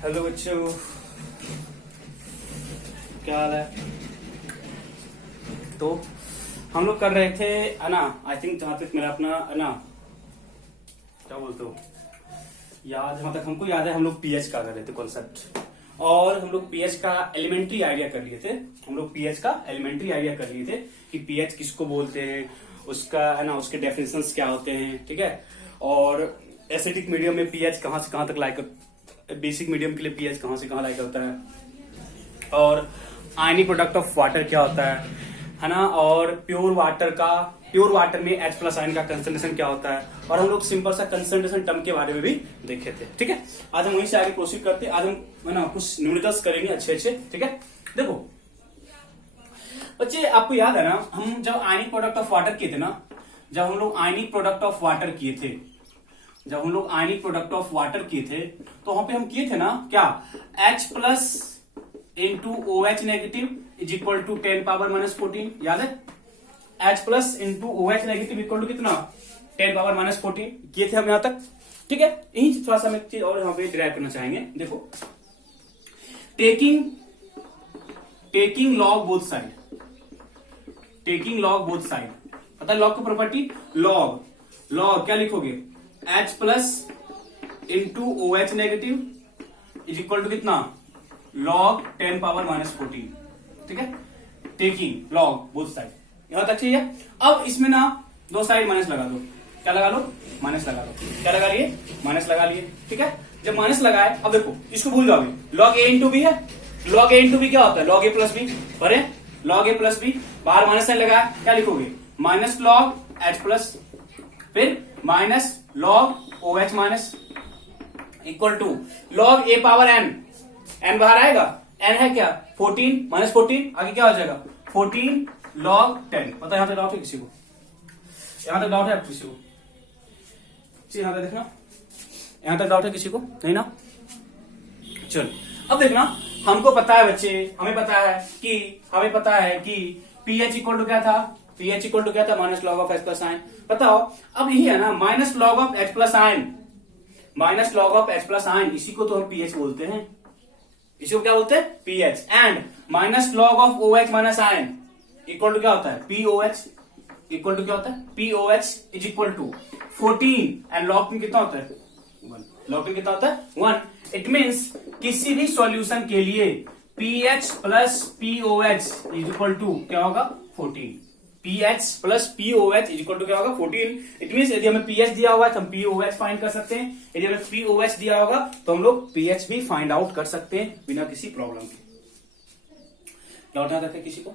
Hello बच्चों, क्या हाल है। तो हम लोग कर रहे थे अना, आई थिंक जहां तक मेरा अपना अना क्या बोलते हो याद, जहां तक हमको याद है हम लोग पीएच का कर रहे थे कॉन्सेप्ट, और हम लोग पीएच का एलिमेंट्री आइडिया कर लिए थे। हम लोग पीएच का एलिमेंट्री आइडिया कर लिए थे कि पीएच किसको बोलते हैं, उसका है ना, उसके डेफिनेशंस क्या होते हैं, ठीक है। और एसिडिक मीडियम में पीएच कहां से कहां तक लाइक, बेसिक मीडियम के लिए पीएच कहां से कहां लाइक होता है, और आयनिक प्रोडक्ट ऑफ वाटर क्या होता है ना, और प्योर वाटर में H प्लस आयन का कंसंट्रेशन क्या होता है, और हम लोग सिंपल सा कंसंट्रेशन टर्म के बारे में भी देखे थे, ठीक है। आज हम वहीं से आगे प्रोसीड करते हैं। आज हम है ना कुछ न्यूमेरिकल्स करेंगे अच्छे अच्छे, ठीक है। देखो बच्चे, आपको याद है ना, हम जब आयनिक प्रोडक्ट ऑफ वाटर किए थे ना, जब हम लोग आयनिक प्रोडक्ट ऑफ वाटर किए थे, तो वहां पे हम किए थे ना क्या, H plus into OH negative is equal to 10 power minus 14, याद है। H plus into OH negative equal to कितना, 10 पावर माइनस 14 किए थे हम यहां तक, ठीक है। यही थोड़ा सा हम एक चीज और यहाँ पे डिराइव करना चाहेंगे। देखो, टेकिंग लॉग बोथ साइड, पता है लॉग की प्रॉपर्टी, लॉग क्या लिखोगे, H plus into OH negative is equal to कितना, लॉग 10 पावर माइनस 14, ठीक है। टेकिंग लॉग बोथ साइड, यहां तक चाहिए। अब इसमें ना दो साइड माइनस लगा दो, क्या लगा लो, माइनस लगा लो, क्या लगा लिए, माइनस लगा लिए, ठीक है। जब माइनस लगाए, अब देखो इसको भूल जाओगे, लॉग ए इंटू बी है, लॉग ए इंटू बी क्या होता है, लॉग ए प्लस बी, अरे लॉग ए प्लस बी, बाहर माइनस साइन लगाया, क्या लिखोगे, माइनस लॉग H प्लस, फिर minus log OH minus equal to log A power n बाहर आएगा, n है क्या 14 माइनस 14, आगे क्या हो जाएगा 14 लॉग 10। पता है यहां तक डाउट है किसी को, यहां तक डाउट है किसी को, यहां तक देखना, यहां तक डाउट है किसी को, नहीं ना। चलो अब देखना, हमको पता है बच्चे, हमें पता है कि pH इक्वल टू क्या था, minus log of H plus ion, बताओ। अब यही है ना, minus log of H plus ion, इसी को तो हम pH बोलते हैं, इसी को क्या बोलते हैं, pH। And minus log of OH minus ion equal to क्या होता है, POH, इक्वल टू क्या होता है, POH is equal to 14, and log में कितना होता है 1, लॉग में कितना होता है 1। इट मीन्स किसी भी सॉल्यूशन के लिए pH plus POH is equal to क्या होगा 14, pH plus POH is equal to क्या होगा 14। इट मीन्स यदि हमें pH दिया हुआ है तो हम POH फाइंड कर सकते हैं, यदि हमें POH दिया होगा तो हम लोग pH भी फाइंड आउट कर सकते हैं बिना किसी प्रॉब्लम के। डाउट ना रखे किसी को,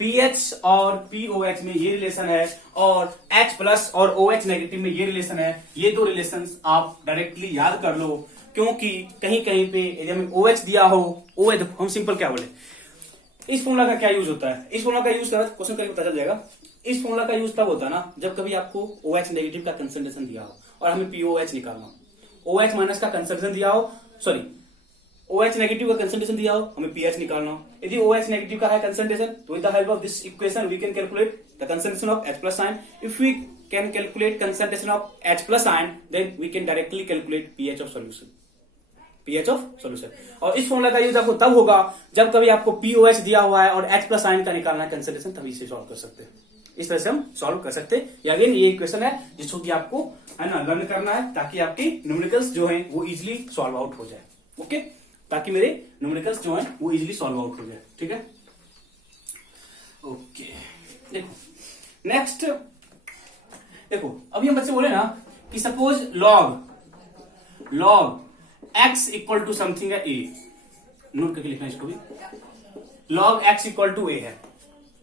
pH और POH में ये रिलेशन है, और H प्लस और OH नेगेटिव में ये रिलेशन है। ये दो रिलेशन आप डायरेक्टली याद कर लो, क्योंकि कहीं कहीं पे यदि हमें OH दिया हो, OH हम सिंपल क्या बोले, इस फॉर्मूला का क्या यूज होता है, इस फॉर्मूला का यूज करा क्वेश्चन करके पता चल जाएगा। इस फॉर्मूला का यूज तब होता है ना जब कभी आपको OH नेगेटिव का कंसंट्रेशन दिया हो और हमें POH निकालना, OH माइनस का कंसंट्रेशन दिया हो, सॉरी OH नेगेटिव का कंसंट्रेशन दिया हो, हमें pH निकालना हो। यदि OH नेगेटिव का है कंसंट्रेशन, तो with the help of this equation we can calculate the concentration of H plus ion. If we can calculate concentration of H plus ion, then we can directly calculate pH of solution, और इस formula का use आपको तब होगा जब कभी आपको POH दिया हुआ है और H प्लस आयन का निकालना है कंसंट्रेशन, तभी इसे सॉल्व कर सकते हैं। इस तरह से हम सॉल्व कर सकते हैं। अगेन ये इक्वेशन है जिसको कि आपको है ना लर्न करना है, ताकि आपकी न्यूमेरिकल्स जो हैं वो इजीली सॉल्व आउट हो जाए, ओके, ताकि मेरे न्यूमेरिकल्स जो हैं वो इजीली सॉल्व आउट हो जाए, ठीक है। ओके, देखो नेक्स्ट, देखो अभी हम बच्चे बोले ना कि suppose log x equal to something है a, नोट करके लिखना इसको भी, log x equal to a है,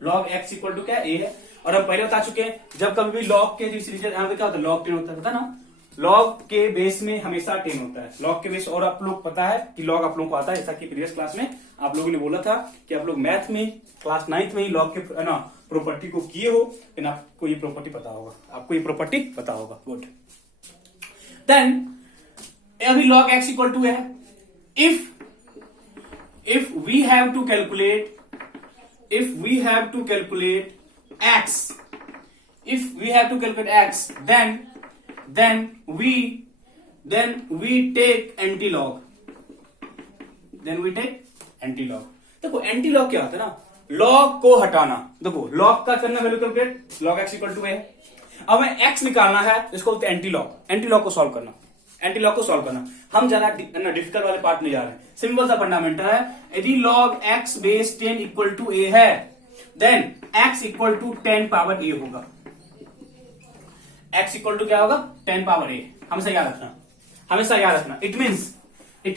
log x इक्वल टू क्या a है। और हम पहले बता चुके हैं जब कभी भी log के यहाँ पे क्या होता है, log 10 होता है, पता ना, log के बेस में हमेशा 10 होता है, log के बेस। और आप लोग पता है कि log आप लोगों को आता है, जैसा कि प्रीवियस क्लास में आप लोगों ने बोला था कि आप लोग मैथ में क्लास 9th में ही log के ना प्रॉपर्टी को किए हो, लेकिन आपको ये प्रॉपर्टी पता होगा, गुड। देन अभी log x इक्वल टू है, if we have to calculate x, then we take anti-log, then we take anti log. देखो एंटी लॉग क्या होता है ना, लॉग को हटाना। देखो लॉग का करना value calculate, log x equal to a. अब हमें एक्स निकालना है, इसको बोलते हैं एंटी लॉग। एंटी लॉग को सॉल्व करना, एंटी लॉग को सॉल्व करना। हम ज्यादा डिफिकल्ट वाले पार्ट में जा रहे हैं, सिंपल सा फंडामेंटल है। यदि log x base 10 equal to a है, then x equal to 10 power a होगा। एक्स इक्वल टू क्या होगा, 10 पावर ए। हमेशा याद रखना, हमेशा याद रखना। It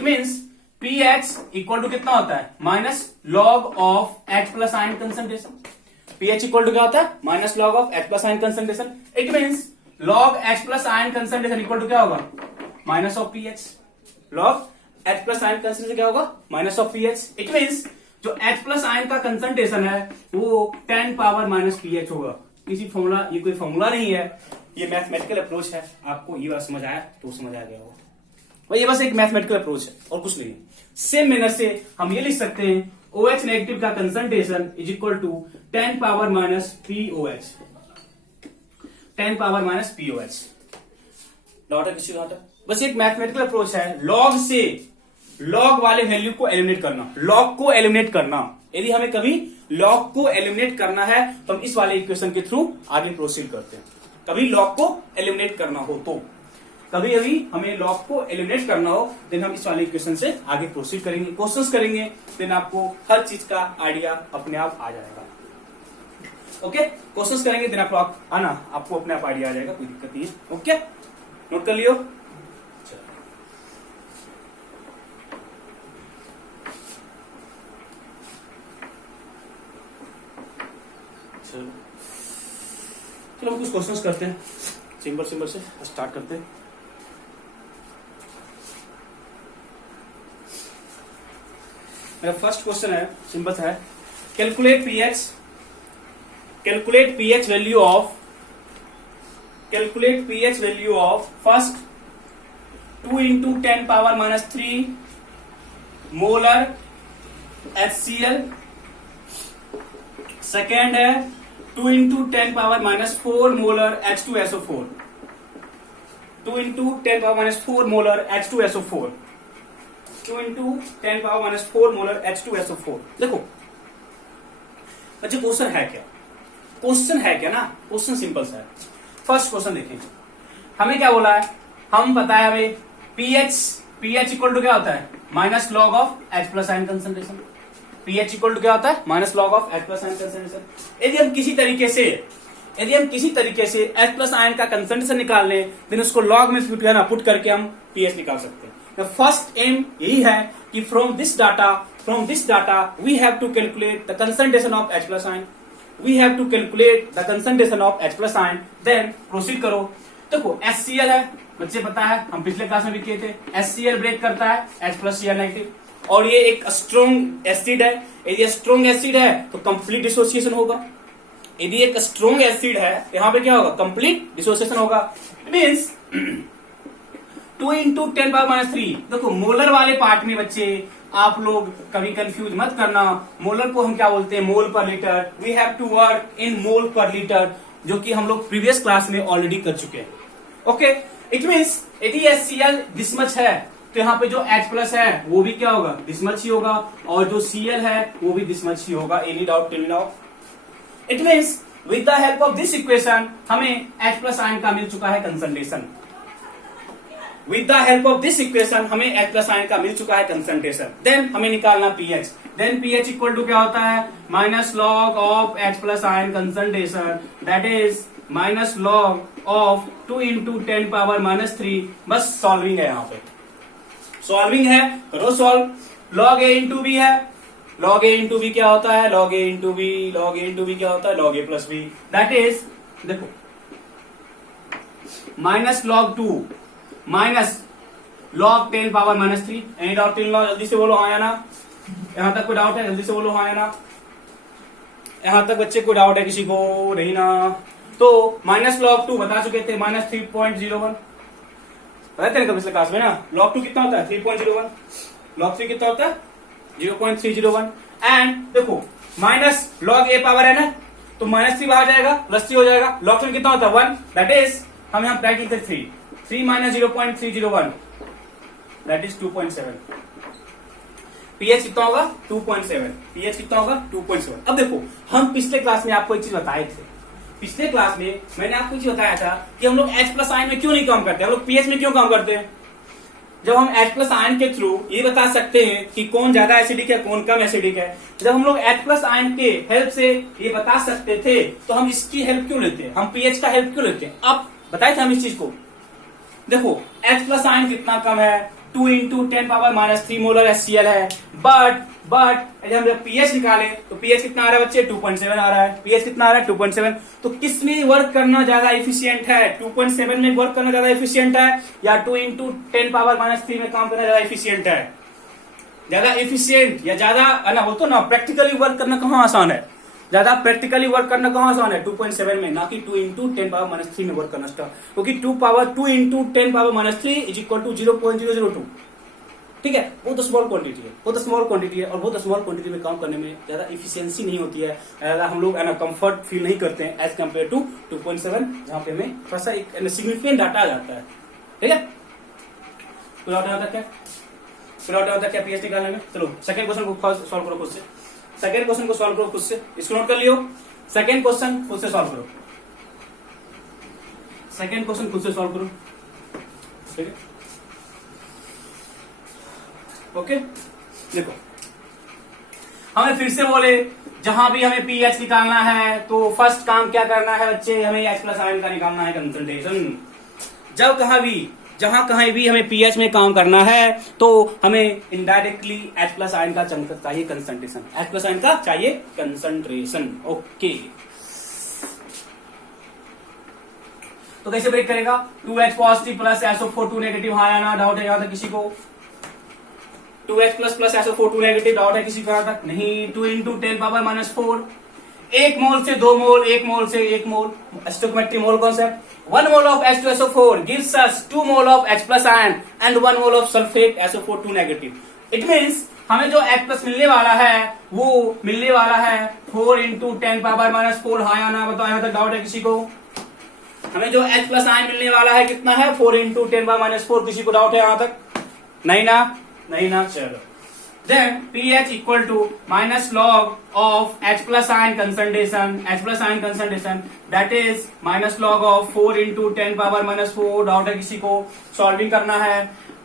means P X equal to कितना होता है, minus log of X plus ion concentration. P H equal to क्या होता है, minus log of X plus ion concentration. It means log X plus ion concentration equal to क्या होगा, minus of P H. Log X plus ion concentration क्या होगा, minus of P H. It means जो X plus ion का concentration है वो 10 power minus P H होगा। किसी फॉर्मूला, ये कोई फॉर्मूला नहीं है, ये मैथमेटिकल अप्रोच है। आपको ये बात समझ आया तो समझ आ गया होगा, ये बस एक मैथमेटिकल अप्रोच है और कुछ नहीं। सेम मैनर से हम ये लिख सकते हैं OH नेगेटिव का concentration is equal to 10 power minus POH, 10 power minus POH। Doubt है किसी डाउट है? बस एक मैथमेटिकल अप्रोच है, लॉग से लॉग वाले वैल्यू को एलिमिनेट करना, लॉग को एलिमिनेट करना। यदि हमें कभी लॉग को एलिमिनेट करना है तो हम इस वाले इक्वेशन के थ्रू आगे प्रोसीड करते हैं। कभी लॉग को एलिमिनेट करना हो तो, कभी अभी हमें लॉग को एलिमिनेट करना हो, देन हम इस वाले इक्वेशन से आगे प्रोसीड करेंगे, क्वेश्चंस करेंगे, देन आपको हर चीज का आइडिया अपने आप आ जाएगा। ओके, क्वेश्चंस करेंगे देन आपको अपने आप आइडिया आ जाएगा, कोई दिक्कत नहीं है। ओके, नोट कर लियो। चलो हम कुछ क्वेश्चंस करते हैं, सिंपल सिंपल से स्टार्ट करते हैं। मेरा फर्स्ट क्वेश्चन है, सिंपल सा है, calculate pH value of first 2 into 10 power minus 3 molar HCl। Second है 2 into 10 power minus 4 molar H2SO4, 2 into 10 power minus 4 molar H2SO4, 2 into 10 power minus 4 molar H2SO4। देखो बच्चे क्वेश्चन है क्या, ना क्वेश्चन सिंपल सा है। फर्स्ट क्वेश्चन देखें, हमें क्या बोला है, हम पता है हमें पीएच इक्वल टू क्या होता है, minus log of H plus ion concentration. PH equal to क्या होता है, minus log of H plus ion concentration. यदि हम किसी तरीके से H प्लस आयन का कंसंट्रेशन निकाल लें, देन उसको लॉग में पुट करके हम पीएच निकाल सकते हैं। फर्स्ट एम यही है कि from this data we have to calculate the concentration of H plus ion, then proceed करो। देखो HCl है, बच्चे पता है, हम पिछले क्लास में भी किए थे, HCl ब्रेक करता है H प्लस Cl नेगेटिव, और ये एक स्ट्रॉन्ग एसिड है। यदि स्ट्रॉन्ग एसिड है तो कंप्लीट डिसोसिएशन होगा। यदि एक स्ट्रॉन्ग एसिड है, यहाँ पे क्या होगा, कंप्लीट डिसोसिएशन होगा। Means 2 into 10 power minus 3। देखो मोलर वाले पार्ट में बच्चे आप लोग कभी कंफ्यूज मत करना, मोलर को हम क्या बोलते हैं, mole per litre. We have to work in mole per litre, जो कि हम लोग प्रीवियस क्लास में ऑलरेडी कर चुके हैं। ओके, इट मीन्स यदि HCl दिस मच है तो यहाँ पे जो H प्लस है वो भी क्या होगा, दिस मच ही होगा, और जो Cl है वो भी दिस मच ही होगा। Any doubt till now? It means with the help of this equation हमें H प्लस आयन का मिल चुका है concentration. With the help of this equation हमें H प्लस आयन का मिल चुका है कंसंट्रेशन। देन हमें निकालना pH. Then pH equal to क्या होता है, minus log of H plus ion concentration, that is minus log of 2 into 10 power minus 3। बस सॉल्विंग है, यहाँ पे सॉल्विंग है, करो solve. Log A into B है, लॉग A इंटू बी क्या होता है, लॉग A इंटू बी क्या होता है, log A plus B, that is देखो minus log 2 minus log 10 power minus 3। Any doubt till now? जल्दी से बोलो हाँ या ना। यहां तक कोई डाउट है, जल्दी से बोलो हाँ या ना। यहां तक बच्चे कोई डाउट है किसी को? नहीं ना। तो माइनस लॉग 2 बता चुके थे, माइनस 3.01 रहते हैं पिछले क्लास में ना। लॉग 2 कितना होता है, 3.01। लॉग 3 कितना होता है, 0.301। एंड देखो माइनस लॉग A पावर है ना, तो माइनस 3 बाहर जाएगा, प्लस 3 हो जाएगा। लॉग 3 कितना होता है, 1, दैट इज हम यहाँ ब्रैकेट लिखते 3 माइनस 0.301 दैट इज 2.7। पीएच कितना होगा 2.7, पीएच कितना होगा 2.7। अब देखो हम पिछले क्लास में आपको एक चीज बताए थे, पिछले क्लास में मैंने आपको एक चीज बताया था कि हम लोग H प्लस आयन में क्यों नहीं काम करते, हम लोग पीएच में क्यों काम करते हैं। जब हम H प्लस आयन के थ्रू ये बता सकते हैं कि कौन ज्यादा एसिडिक है कौन कम एसिडिक है, जब हम लोग H प्लस आयन के हेल्प से ये बता सकते थे तो हम इसकी हेल्प क्यों लेते हैं, हम पीएच का हेल्प क्यों लेते हैं। अब बताए थे हम इस चीज को। देखो H प्लस आयन कितना कम है, 2 इंटू 10⁻³ मोलर HCl है, बट जब हम पीएच निकाले तो पीएच कितना आ रहा है बच्चे 2.7 आ रहा है, पीएच कितना आ रहा है 2.7। तो किसमें वर्क करना ज्यादा एफिशिएंट है, 2.7 में वर्क करना ज्यादा एफिशिएंट है या 2 इंटू 10⁻³ में काम करना ज्यादा एफिशिएंट है। ज्यादा एफिशिएंट या ज्यादा ना बोलते ना प्रैक्टिकली वर्क करना कहाँ आसान है, ज्यादा प्रैक्टिकली वर्क करना कहाँ आसान है 2.7 में, ना कि 2 इंटू 10⁻³ में वर्क करना स्टार्ट, क्योंकि 2 इंटू 10⁻³ इज इक्वल टू 0.002। ठीक है, बहुत स्मॉल क्वांटिटी है, बहुत स्मॉल क्वांटिटी है और बहुत स्मॉल क्वांटिटी में काम करने में ज्यादा इफिशियंसी नहीं होती है, ज्यादा हम लोग कंफर्ट फील नहीं करते हैं एज कम्पेयर टू 2.7, जहां पे हमें थोड़ा सा एक सिग्निफिकेंट डाटा आ जाता है। ठीक है, फिर आउट होता क्या पीएच निकालने में। चलो सेकंड क्वेश्चन को सॉल्व करो खुद से, सेकंड क्वेश्चन को सॉल्व करो खुद से, इसको नोट कर लियो। सेकंड क्वेश्चन खुद से सॉल्व करो, सेकंड क्वेश्चन खुद से सॉल्व करो। ठीक है, ओके। देखो हमें फिर से बोले जहां भी हमें पीएच निकालना है तो फर्स्ट काम क्या करना है बच्चे, हमें H प्लस आयन का निकालना है कंसंट्रेशन। जहां कहीं भी हमें पीएच में काम करना है तो हमें इनडायरेक्टली H प्लस आयन का चाहिए कंसंट्रेशन, H प्लस आयन का चाहिए कंसंट्रेशन। ओके, तो कैसे ब्रेक करेगा, 2H positive plus SO4 2 negative, हाँ या ना, डाउट है यहां तक किसी को। 2H plus plus SO4 2 negative, doubt है किसी को यहां तक नहीं। 2 इंटू 10⁻⁴, 1 मोल से 2 मोल, 1 मोल से 1 mole, stoichiometric mole concept. 1 mole of H2SO4 gives us 2 mole of H plus ion and 1 mole of sulphate SO4 2 negative. It means हमें जो H प्लस मिलने वाला है वो मिलने वाला है 4 इंटू 10⁻⁴, हाँ या ना बताओ, यहां तक डाउट है किसी को। हमें जो H प्लस आयन मिलने वाला है कितना है 4 इंटू 10⁻⁴, किसी को डाउट है यहां तक, नहीं ना, चलो। Then pH equal to minus log of H plus ion concentration, that is minus log of 4 into 10⁻⁴, doubt है किसी को, सॉल्विंग करना है।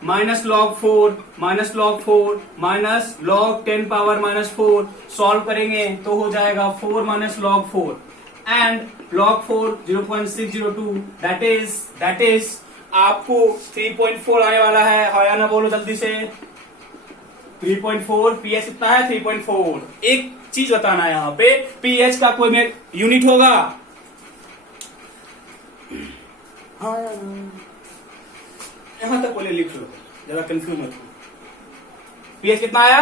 minus log 4 minus log 10⁻⁴, solve करेंगे तो हो जाएगा 4 minus log 4 and log 4 0.602, that is आपको 3.4 आने वाला है, हाँ या ना बोलो जल्दी से। 3.4, पीएच कितना है 3.4। एक चीज बताना है यहाँ पे, पीएच का कोई में यूनिट होगा, हाँ या ना, यहां तक बोले लिख लो, जरा कंफ्यूज मत हो। पीएच कितना आया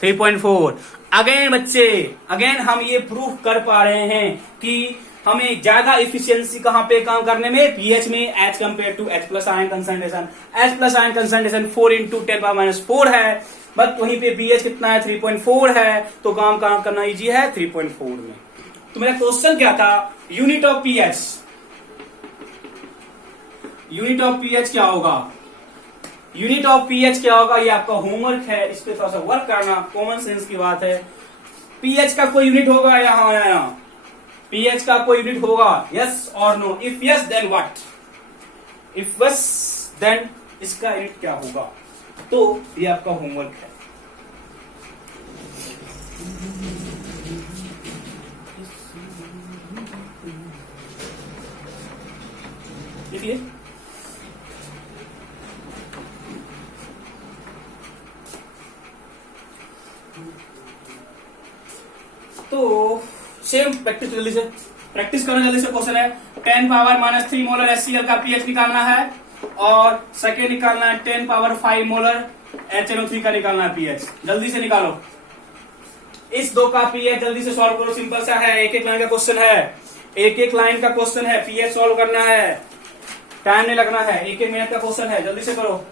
3.4। अगेन बच्चे, अगेन हम ये प्रूफ कर पा रहे हैं कि हमें ज्यादा इफिशियंसी कहां पे काम करने में, पीएच में, as compare to H plus ion concentration. H plus ion concentration 4 into 10⁻⁴ है, बट वहीं पे पीएच कितना है 3.4 है, तो काम करना इजी है 3.4 में। तो मेरा क्वेश्चन क्या था, unit of pH, unit of pH क्या होगा, यूनिट ऑफ पीएच क्या होगा, ये आपका होमवर्क है, इस पे थोड़ा सा वर्क करना, कॉमन सेंस की बात है। पीएच का कोई यूनिट होगा यहाँ, पीएच का कोई यूनिट होगा, यस और no, if yes then what, if yes then इसका यूनिट क्या होगा, तो ये आपका होमवर्क है। देखिए तो सेम प्रैक्टिस जल्दी से, प्रैक्टिस करना जल्दी से। क्वेश्चन है 10⁻³ मोलर HCl का पीएच निकालना है और सेकेंड निकालना है 10⁵ मोलर HNO3 का निकालना है पीएच। जल्दी से निकालो, इस दो का पीएच जल्दी से सॉल्व करो, सिंपल सा है, एक लाइन का क्वेश्चन है, एक लाइन का क्वेश्चन है, पीएच सॉल्व करना है, टाइम नहीं लगना है, 1 मिनट का क्वेश्चन है, जल्दी से करो।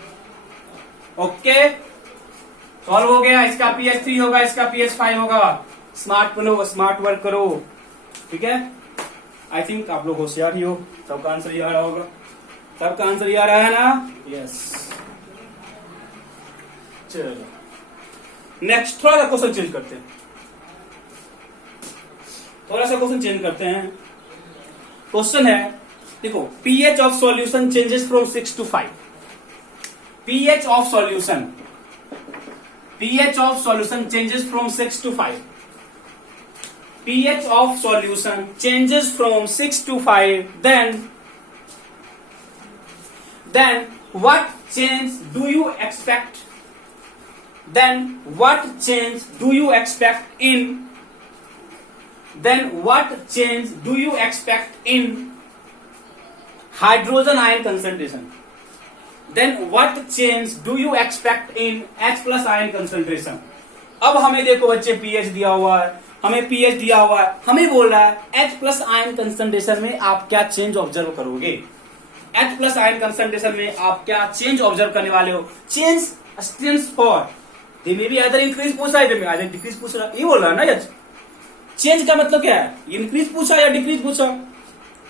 ओके, सॉल्व हो गया, इसका पीएच 3 होगा, इसका पीएच 5 होगा। स्मार्ट बनो, स्मार्ट वर्क करो, ठीक है। आई थिंक आप लोग होशियार ही हो, सबका आंसर ये आ रहा होगा, सबका आंसर ये आ रहा है ना, यस। चलो नेक्स्ट थोड़ा सा क्वेश्चन चेंज करते हैं, थोड़ा सा क्वेश्चन चेंज करते हैं। क्वेश्चन है, देखो, pH of solution changes from 6 to 5। PH of solution changes from 6 to 5। pH of solution changes from 6 to 5, then what change do you expect? Then what change do you expect in hydrogen ion concentration? Then what change do you expect in H plus ion concentration? अब हमें देखो बच्चे pH दिया हुआ है, हमें बोल रहा है H प्लस आयन कंसंट्रेशन में आप क्या चेंज ऑब्जर्व करोगे। H प्लस आयन कंसंट्रेशन में आप क्या चेंज ऑब्जर्व करने वाले हो। Change stands for, they may be either increase पूछा है, दे मे आइदर डिक्रीज पूछ रहा है, ये बोल रहा है ना यच। चेंज का मतलब क्या है, इंक्रीज पूछा या डिक्रीज पूछा,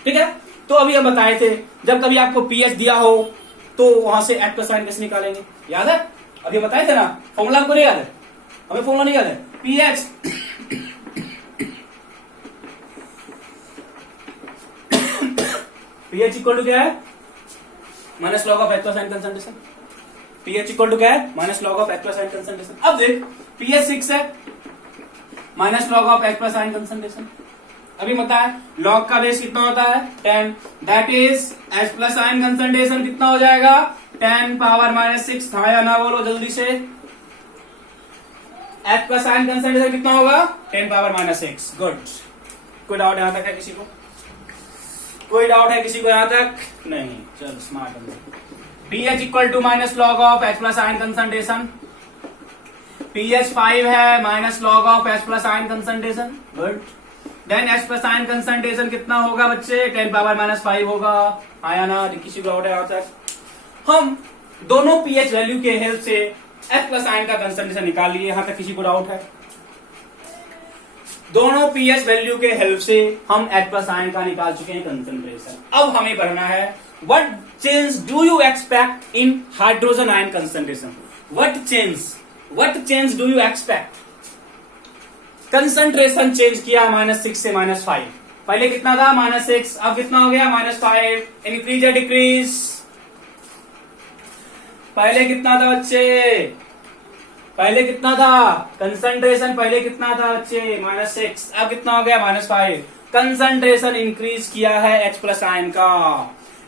ठीक है। तो अभी हम बताए थे, जब कभी आपको पीएच दिया हो तो वहां से H प्लस आयन कैसे निकालेंगे, याद है, अभी बताए थे ना, फॉर्मूला आपको नहीं याद है, हमें फॉर्मूला नहीं याद है। पीएच pH इक्वल टू क्या है, minus log of H plus ion concentration. pH equal to क्या है, minus log of H plus ion concentration. अब देख pH 6 है, minus log of H plus ion concentration. अभी बताया लॉग का बेस कितना होता है 10, that is H plus ion concentration कितना हो जाएगा 10 पावर माइनस 6। था या ना बोलो जल्दी से, H प्लस आयन कंसंट्रेशन कितना होगा 10 पावर माइनस 6। गुड, कोई डाउट यहां तक है किसी को, कोई डाउट है किसी को यहां तक, नहीं, चल smart. pH equal to minus log of H plus ion concentration. pH 5 है, minus log of H plus ion concentration. Good, then H plus ion concentration कितना होगा बच्चे 10 पावर माइनस 5 होगा, आया ना, किसी को डाउट है यहां तक। हम दोनों pH वैल्यू के हेल्प से H प्लस आयन का कंसंट्रेशन निकाल लिए, यहां तक किसी को डाउट है। दोनों pH वैल्यू के हेल्प से हम H प्लस आयन का निकाल चुके हैं कंसंट्रेशन। अब हमें पढ़ना है what change do you expect in hydrogen ion concentration. What change do you expect. Concentration change किया -6 से -5। पहले कितना था -6, अब कितना हो गया -5। इंक्रीज या डिक्रीज, पहले कितना था बच्चे, पहले कितना था कंसंट्रेशन, पहले कितना था बच्चे -6, अब कितना हो गया -5। कंसंट्रेशन इंक्रीज किया है H प्लस आयन का।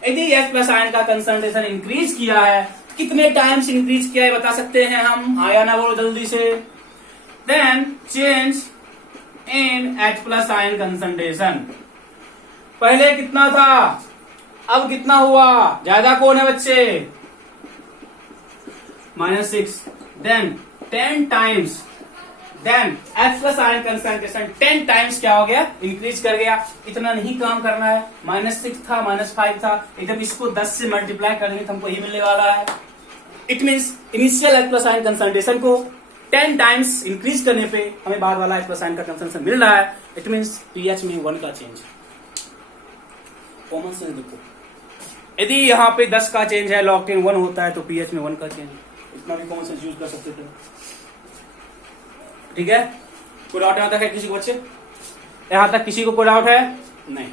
यदि H प्लस आयन का कंसंट्रेशन इंक्रीज किया है, कितने टाइम्स इंक्रीज किया है बता सकते हैं हम, आया ना बोलो जल्दी से। Then change in H plus ion concentration, पहले कितना था अब कितना हुआ, ज्यादा कौन है बच्चे -6। Then 10 times, then H plus ion concentration 10 times क्या हो गया, इंक्रीज कर गया। इतना नहीं काम करना है, -6 था -5 था, एकदम इसको 10 से मल्टीप्लाई कर देंगे तो हमको ही मिलने वाला है। It means initial H plus ion concentration को 10 टाइम्स इंक्रीज करने पे हमें बाद वाला H प्लस आयन का कंसंट्रेशन मिल रहा है। इट मीन्स pH में 1 का चेंज। कॉमन सेंस देखो, यदि यहाँ पे 10 का चेंज है, log 10 1 होता है, तो pH में 1 का चेंज है। इतना भी कॉमन सेंस यूज कर सकते थे, ठीक है। कोई डाउट यहां तक है किसी को बच्चे, यहां तक किसी को कोई डाउट है, नहीं।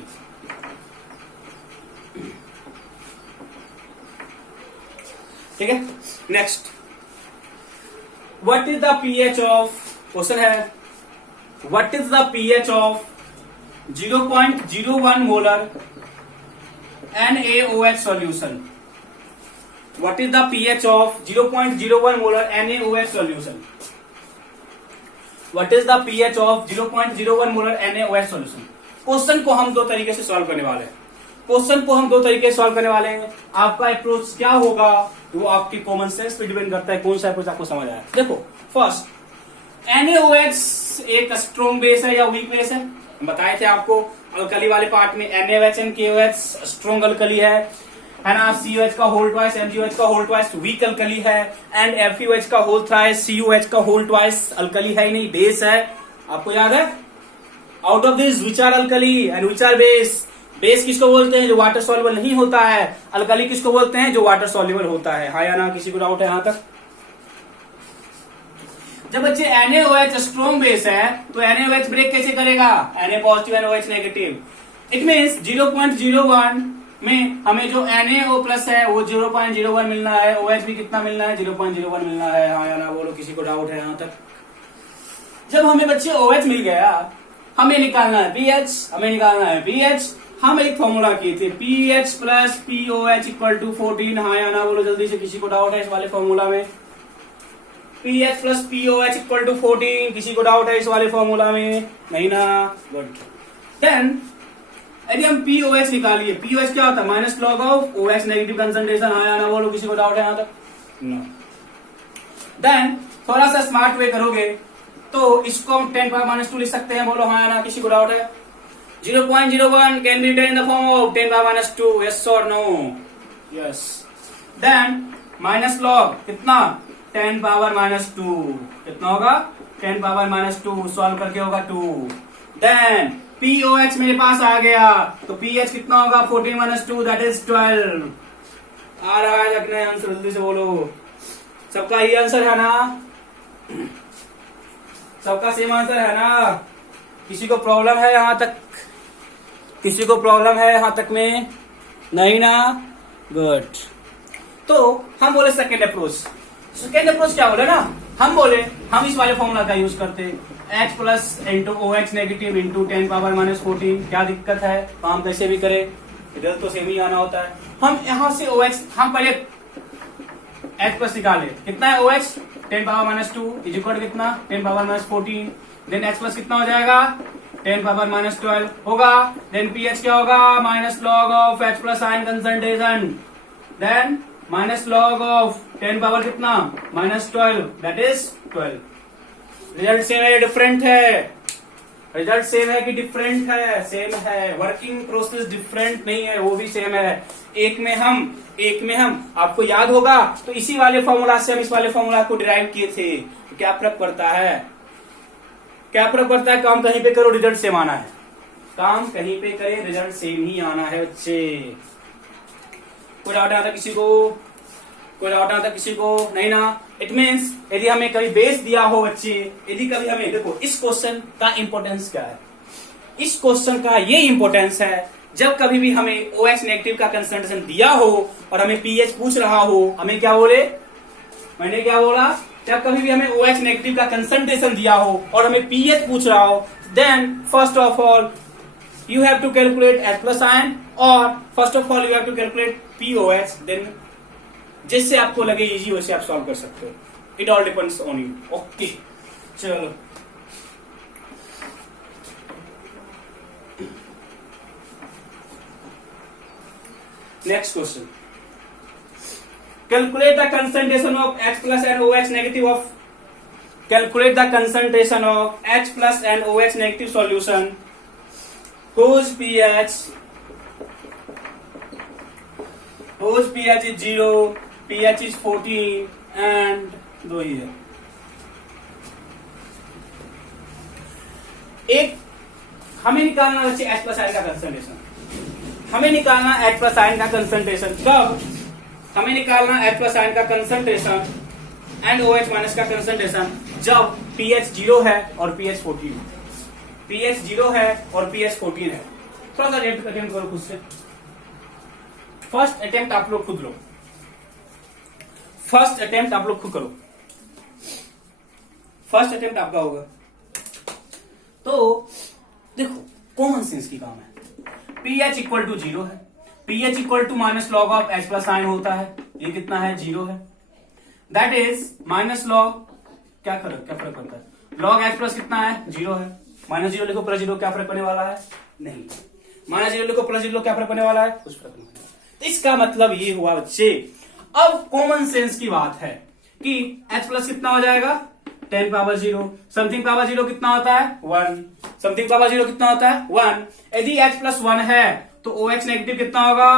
ठीक है, next, what is the pH of, question है what is the pH of 0.01 molar NaOH solution। What is the pH of 0.01 molar NaOH solution? What is the pH of 0.01 molar NaOH solution? Question को हम दो तरीके से solve करने वाले हैं। आपका अप्रोच क्या होगा वो आपके कॉमन सेंस पे डिपेंड करता है, कौन सा अप्रोच आपको समझ आया। देखो, फर्स्ट NaOH एक स्ट्रॉन्ग बेस है या वीक बेस है, बताए थे आपको अल्कली वाले पार्ट में। NaOH and KOH strong alkali है ना। COH का होल ट्वाइस, MgOH का होल ट्वाइस वीक अल्कली है, एंड FeOH का होल थ्राइस, COH का होल ट्वाइस अल्कली है ही नहीं, बेस है। आपको याद है, out of this which are alkali and which are base. Base किसको बोलते हैं, जो वाटर सॉल्युबल नहीं होता है। अल्कली किसको बोलते हैं, जो वाटर सॉल्युबल होता है। हाँ या ना, किसी को डाउट है यहां तक। जब बच्चे NaOH स्ट्रॉन्ग बेस है तो NaOH ब्रेक कैसे करेगा? Na positive NaOH negative. It means 0.01 में हमें जो NaO प्लस है वो 0.01 मिलना है, OH भी कितना मिलना है? 0.01 मिलना है। हाँ या ना बोलो, किसी को डाउट है यहां तक? जब हमें बच्चे OH मिल गया, हमें निकालना है pH, हम एक फॉर्मूला किए थे pH plus POH equal to 14। हाँ या ना बोलो जल्दी से, किसी को डाउट है इस वाले फॉर्मूला में? pH plus POH equal to 14, किसी को डाउट है इस वाले फॉर्मूला में? नहीं ना, गुड। देन यदि हम POH निकालिए, POH क्या होता है? Minus log of OH negative concentration. हाँ या ना बोलो, किसी को डाउट है यहां तक? नो। देन थोड़ा सा स्मार्ट वे करोगे तो इसको हम 10⁻² लिख सकते हैं। बोलो हाँ या ना, किसी को डाउट है? 0.01 can be written in the form of 10⁻², yes और no? Yes. Then minus log कितना? 10⁻², कितना होगा? 10⁻², सॉल्व करके होगा 2। देन POH मेरे पास आ गया, तो pH कितना होगा? 14⁻², दैट इज 12। आ रहा है अपने आंसर, जल्दी से बोलो। सबका ही आंसर है ना? सबका सेम आंसर है ना? किसी को प्रॉब्लम है यहां तक? किसी को प्रॉब्लम है यहां तक में? नहीं ना, गुड। तो हम बोले सेकेंड अप्रोच क्या बोले ना? हम बोले हम इस वाले फॉर्मूला का यूज करते, H plus into OH negative into 10⁻14। क्या दिक्कत है? काम कैसे भी करे, रिजल्ट तो सेम ही आना होता है। हम यहां से OH, हम पहले H प्लस निकाले, कितना है OH? 10⁻² इज इक्वल कितना? 10⁻14। देन H प्लस कितना हो जाएगा? 10⁻12 होगा। देन pH क्या होगा? Minus log of H plus ion concentration, then minus log of 10 power कितना? -12, दैट इज 12। रिजल्ट सेम है, डिफरेंट है? रिजल्ट सेम है कि डिफरेंट है? सेम है। वर्किंग प्रोसेस डिफरेंट नहीं है, वो भी सेम है। एक में हम आपको याद होगा तो इसी वाले फॉर्मूला से हम इस वाले फॉर्मूला को डिराइव किए थे। तो क्या फर्क पड़ता है? काम कहीं पे करो, रिजल्ट सेम आना है। काम कहीं पे करे, रिजल्ट सेम ही आना है बच्चे। कोई डाउट आता किसी को? किसी को? नहीं ना? इट मीन्स यदि हमें कभी बेस दिया हो बच्चे, यदि कभी हमें, देखो इस क्वेश्चन का इंपॉर्टेंस क्या है? इस क्वेश्चन का ये इंपॉर्टेंस है, जब कभी भी हमें OH नेगेटिव का कंसंट्रेशन दिया हो और हमें pH पूछ रहा हो, हमें क्या बोले? मैंने क्या बोला? जब कभी भी हमें OH नेगेटिव का कंसंट्रेशन दिया हो और हमें pH पूछ रहा हो, then first of all you have to calculate H plus ion, or first of all you have to calculate POH, then जिससे आपको लगे इजी वैसे आप सॉल्व कर सकते हो। It all depends on you. Okay, चलो next question. Calculate the concentration of H plus and OH negative of, calculate the concentration of H plus and OH negative solution whose pH is 0, pH is 14 and दो ही है। एक हमें निकालना बच्चे H plus ion का concentration. हमें निकालना H plus ion का कंसंट्रेशन कब? हमें निकालना H प्लस आयन का कंसंट्रेशन एंड OH माइनस का कंसंट्रेशन जब pH 0 है और pH 14 है। pH 0 है और pH 14 है। थोड़ा सा अटेम्प्ट करो खुद से। फर्स्ट अटेम्प्ट आप लोग खुद लो। फर्स्ट अटेम्प्ट आप लोग खुद करो। फर्स्ट अटेम्प्ट आपका होगा। तो देखो कॉमन सेंस की काम है। pH इक्वल टू 0 है, pH equal to minus log of H plus ion होता है। ये कितना है? 0 है। दैट इज माइनस लॉग, क्या फर्क पड़ता है? लॉग H प्लस कितना है? 0 है। -0 लिखो प्लस 0, क्या फर्क पड़ने वाला है? नहीं। -0 लिखो प्लस 0, क्या फर्क पड़ने वाला है? कुछ फर्क नहीं। तो इसका मतलब ये हुआ बच्चे, अब कॉमन सेंस की बात है कि H प्लस कितना हो जाएगा? 10 पावर 0। समथिंग पावर 0 कितना होता है? 1। समथिंग पावर 0 कितना होता है? 1। यदि H प्लस 1 है तो OH नेगेटिव कितना होगा?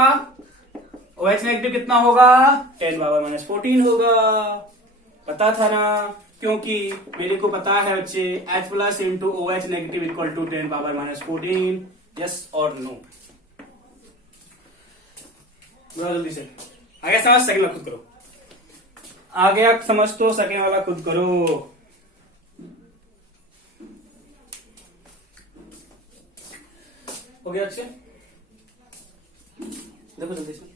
OH नेगेटिव कितना होगा? 10 पावर -14 होगा। पता था ना? क्योंकि मेरे को पता है बच्चे H plus into OH negative equal to 10 power -14। Yes और नो? जल्दी से आगे समझ, सेकंड वाला खुद करो। आगे आप समझ तो सेकंड वाला खुद करो। हो गया अच्छे, देखो जल्दी से।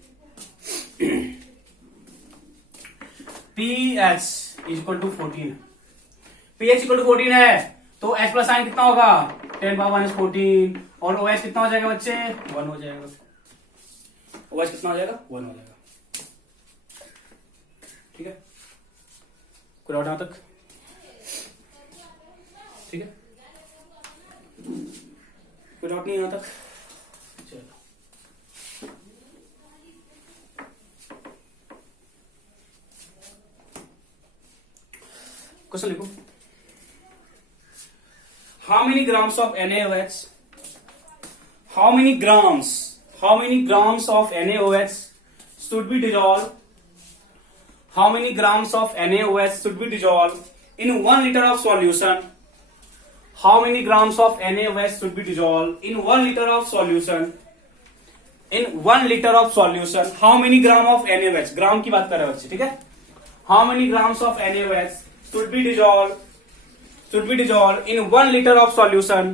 pH equal to 14, pH equal to 14 है तो H प्लस साइन कितना होगा 10⁻⁻14 और OH कितना हो जाएगा बच्चे 1 हो जाएगा। OH कितना हो जाएगा 1 हो जाएगा। ठीक है, कोई डाउट यहां तक? ठीक है, कोई डाउट नहीं यहां तक? चलो क्वेश्चन लिखो। How many grams of NaOH? How many grams of NaOH should be dissolved? How many grams of NaOH should be dissolved in 1 liter of solution? How many grams of NaOH should be dissolved in 1 liter of solution? In 1 liter of solution, how many gram of NaOH? ग्राम की बात कर रहे हैं बच्चे, ठीक है? How many grams of NaOH should be dissolved in 1 liter of solution?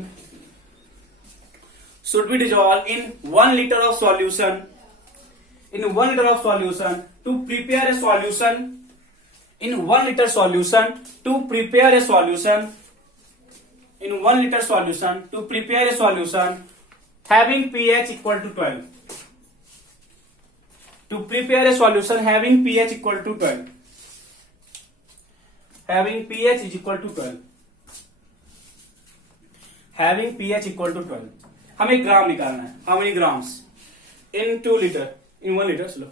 Should be dissolved in 1 liter of solution. In 1 liter of solution to prepare a solution. In 1 liter solution to prepare a solution. In 1 liter solution to prepare a solution having pH equal to 12. To prepare a solution having pH equal to 12. Having pH is equal to 12. Having pH equal to 12. हमें ग्राम निकालना है। How many grams? In 2 liter. In 1 liter चलो।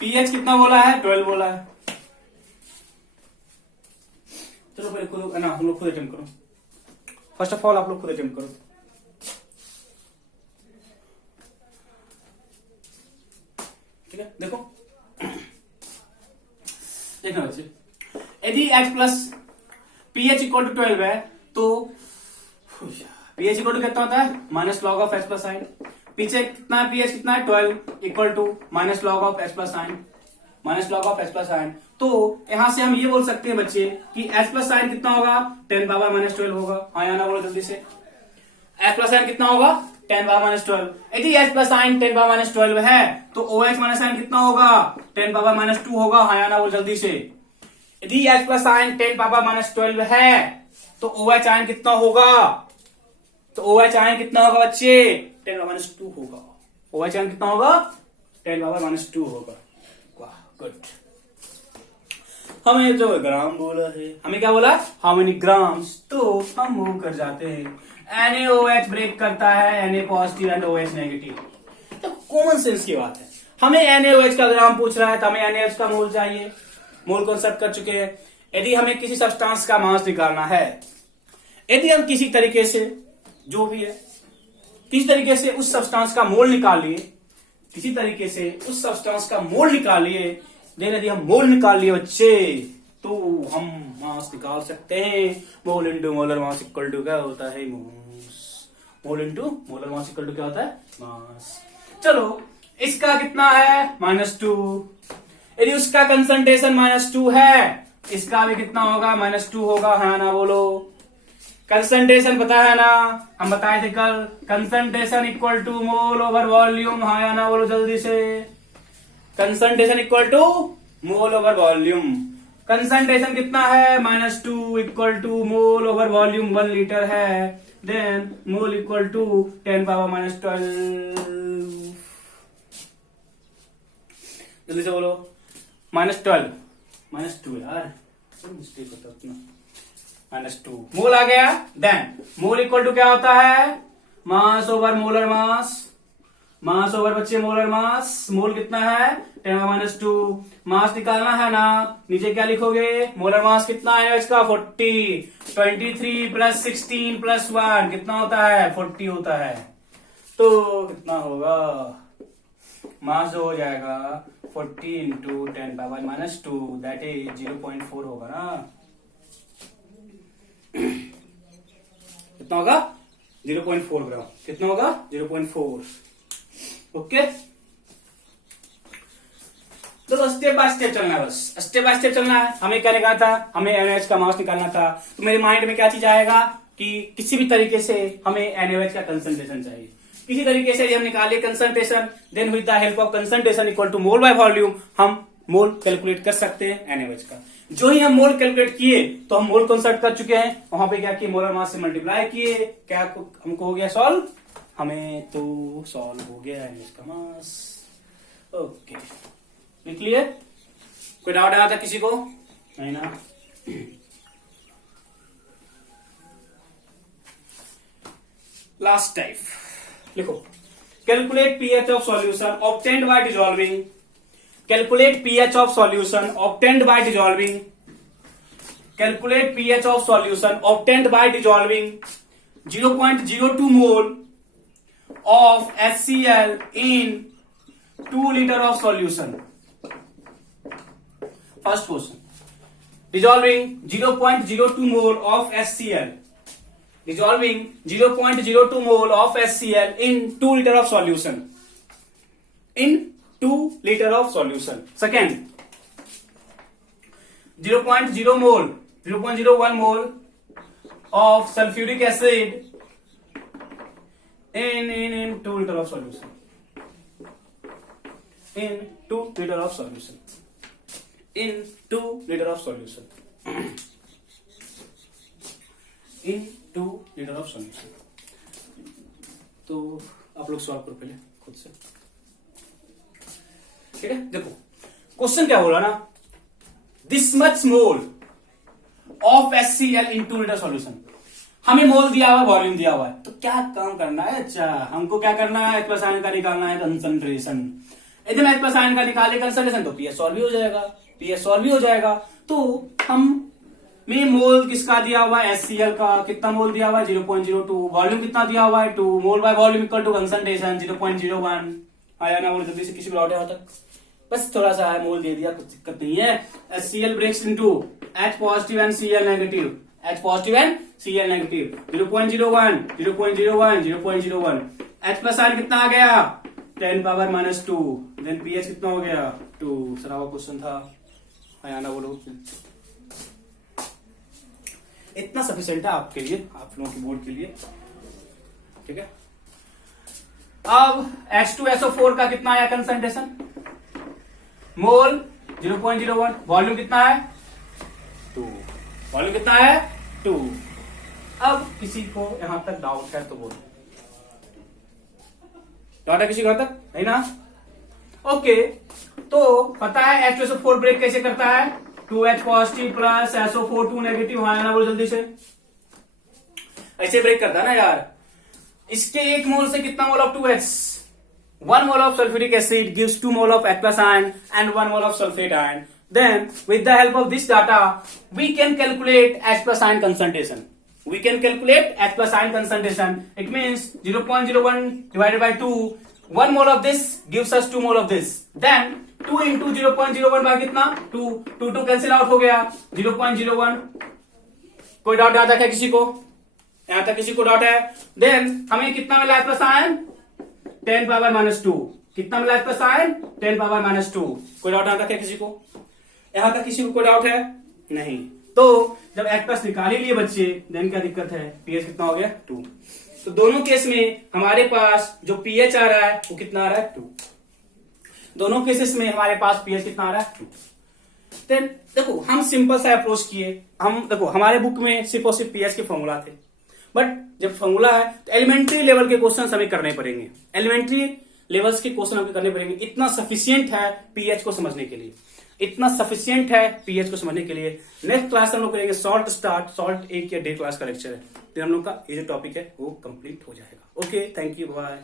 pH कितना बोला है 12 बोला है। चलो पहले खुद ना हम लोग खुद अटेम्प्ट करो। फर्स्ट ऑफ ऑल आप लोग खुद अटेम्प्ट करो। ठीक है, देखो देखना बच्चे, यदि H plus pH equal to 12 है तो pH इक्वल टू कितना होता है minus log of H plus sign. पीछे कितना है pH कितना है 12 equal to minus log of H plus sign, minus log of H plus sign. तो यहां से हम ये बोल सकते हैं बच्चे कि H प्लस साइन कितना होगा 10⁻⁻12 होगा। हाँ या ना बोलो जल्दी से। H प्लस साइन कितना होगा 10⁻⁻12। यदि H प्लस साइन 10⁻⁻12 है तो OH माइनस साइन कितना होगा 10⁻⁻2 होगा। हाँ या ना बोलो जल्दी से। यदि H प्लस साइन 10⁻⁻12 है तो OH आयन कितना होगा, तो OH आयन कितना होगा बच्चे 10⁻⁻2 होगा। OH आयन कितना होगा 10⁻⁻2 होगा। वाह गुड। हमें जो ग्राम बोला है, हमें क्या बोला हाउ मेनी ग्राम्स, तो हम मूव कर जाते हैं। NaOH ब्रेक करता है Na positive and OH negative. तो कॉमन सेंस की बात है, हमें NaOH का ग्राम पूछ रहा है तो हमें NaOH का मोल चाहिए। मोल कॉन्सेप्ट कर चुके हैं। यदि हमें किसी सब्सटेंस का मास निकालना है, यदि हम किसी तरीके से जो भी है किसी तरीके से उस सब्सटेंस का मोल निकाल लिए, किसी तरीके से उस सब्सटेंस का मोल निकाल लिए, देन यदि हम मोल निकाल लिए बच्चे तो हम मास निकाल सकते हैं। Mole into molar mass equal to क्या होता है mass. Mole into molar mass equal to क्या होता है मास। चलो इसका कितना है -2। यदि उसका कंसंट्रेशन -2 है, इसका भी कितना होगा -2 होगा। हाँ ना बोलो। कंसंट्रेशन पता है ना, हम बताए थे कल, concentration equal to mole over volume. हाँ या ना बोलो जल्दी से। Concentration equal to mole over volume. Concentration कितना है -2 equal to mole over volume 1 litre है। Then mole equal to 10⁻⁻12। जल्दी से बोलो -2 यार, मिस्टेक होता है -2 मोल आ गया। देन मोल इक्वल टू क्या होता है मास ओवर मोलर मास। मास ओवर बच्चे मोलर मास। मोल कितना है 10⁻⁻2। मास निकालना है ना, नीचे क्या लिखोगे मोलर मास कितना है इसका 40। 23 प्लस 16 प्लस 1 कितना होता है 40 होता है। तो कितना होगा मास हो जाएगा 40 इंटू 10⁻⁻2 दैट इज 0.4 होगा ना। कितना होगा 0.4 ग्राम। कितना होगा 0.4। ओके, तो स्टेप बाय स्टेप चलना है, बस स्टेप बाय स्टेप चलना है। हमें क्या निकालना था, हमें NaOH का मास निकालना था। तो मेरे माइंड में क्या चीज आएगा कि किसी भी तरीके से हमें NaOH का कंसंट्रेशन चाहिए, किसी तरीके से हम निकालिए concentration, then with the help of concentration equal to mole by volume हम मोल कैलकुलेट कर सकते हैं NaOH का। जो ही हम मोल कैलकुलेट किए तो हम मोल कंसर्ट कर चुके हैं, वहां पे क्या किए, मोलर मास से मल्टीप्लाई किए, क्या हमको हो गया सॉल्व, हमें तो सॉल्व हो गया NaOH का मास। ओके, लिख लिए? कोई डाउट आया था किसी को? नहीं ना? लास्ट टाइप लिखो, calculate pH of solution obtained by dissolving, calculate pH of solution obtained by dissolving, calculate pH of solution obtained by dissolving 0.02 mole of HCl in 2 liter of solution. First question, dissolving 0.02 mole of HCl, dissolving 0.02 mole of HCl in 2 liter of solution, in 2 liter of solution. Second, 0.0 mole, 0.01 mole of sulfuric acid in 2 liter of solution, in 2 liter of solution, in 2 liter of solution, in 2 liter of solution. तो आप लोग solve करो पहले खुद से, ठीक है? देखो क्वेश्चन क्या बोला ना, this much mole of HCl in 2 liter solution, हमें मोल दिया हुआ, वॉल्यूम दिया हुआ है, तो क्या काम करना है? अच्छा, हमको क्या करना है? H+ आयन का निकालना है कंसंट्रेशन। यदि मैं H+ आयन का निकाले कंसंट्रेशन तो pH सॉल्व भी हो जाएगा, pH सॉल्व भी हो जाएगा। तो हम में मोल किसका दिया हुआ है? HCl का। कितना मोल दिया हुआ है? 0.02। वॉल्यूम कितना दिया हुआ है? 2। Mole by volume equal to concentration 0.01। आया ना? बोल जल्दी से, किसी को डाउट है तक? बस थोड़ा सा है, मोल दे दिया, कुछ दिक्कत नहीं है। HCl breaks into H positive and Cl negative, H positive and Cl negative, 0.01 0.01 0.01। H+ ion कितना आ गया? 10⁻⁻2। देन pH कितना हो गया? 2। सर वो क्वेश्चन था, आया ना? बोलो। इतना सफिशिएंट है आपके लिए, आप लोगों के बोर्ड के लिए, ठीक है? अब H2SO4 का कितना आया कंसंट्रेशन? मोल 0.01, वॉल्यूम कितना है? 2। वॉल्यूम कितना है? 2। अब किसी को यहां तक डाउट है तो बोलो। डाउट है किसी को यहां तक? नहीं ना? ओके, तो पता है H2SO4 ब्रेक कैसे करता है? 2H positive plus SO4 2 negative. हाँ ना? बोलो जल्दी से। ऐसे ब्रेक करता है ना यार। इसके 1 मोल से कितना mole of 2H? 1 mole of sulfuric acid gives 2 mole of H+ ion and 1 mole of sulfate ion. Then, with the help of this data, we can calculate H+ ion concentration. We can calculate H+ ion concentration. It means 0.01 divided by 2. 1 mole of this gives us 2 mole of this. Then 2 into 0.01 by कितना? 2. 2 cancel out हो गया, 0.01. कोई doubt आता है किसी को? यहां तक किसी को डाउट है? देन हमें कितना मिला H+ ion? 10⁻⁻2। कितना मिला H+ आयन? 10⁻⁻2। कोई डाउट आता क्या किसी को? यहां तक किसी को कोई डाउट है? नहीं। तो जब H+ निकाल ही लिए बच्चे, देन क्या दिक्कत है? pH कितना हो गया? 2। तो दोनों केस में हमारे पास जो pH आ रहा है वो कितना आ रहा है? 2। दोनों केसेस में हमारे पास pH कितना आ रहा है? 2। देन देखो, हम सिंपल सा अप्रोच किए। हम देखो, हमारे बुक में सिर्फ और सिर्फ pH के फॉर्मूला थे, बट जब फॉर्मूला है तो एलिमेंट्री लेवल के क्वेश्चन हमें करने पड़ेंगे। एलिमेंट्री लेवल्स के क्वेश्चन हमें करने पड़ेंगे। इतना सफिशियंट है पीएच को समझने के लिए, इतना सफिशियंट है पीएच को समझने के लिए। नेक्स्ट क्लास हम लोग करेंगे सॉल्ट स्टार्ट, सॉल्ट 1 या 1.5 क्लास का लेक्चर है, फिर हम लोग का ये जो टॉपिक है वो कंप्लीट हो जाएगा। Okay, thank you, bye.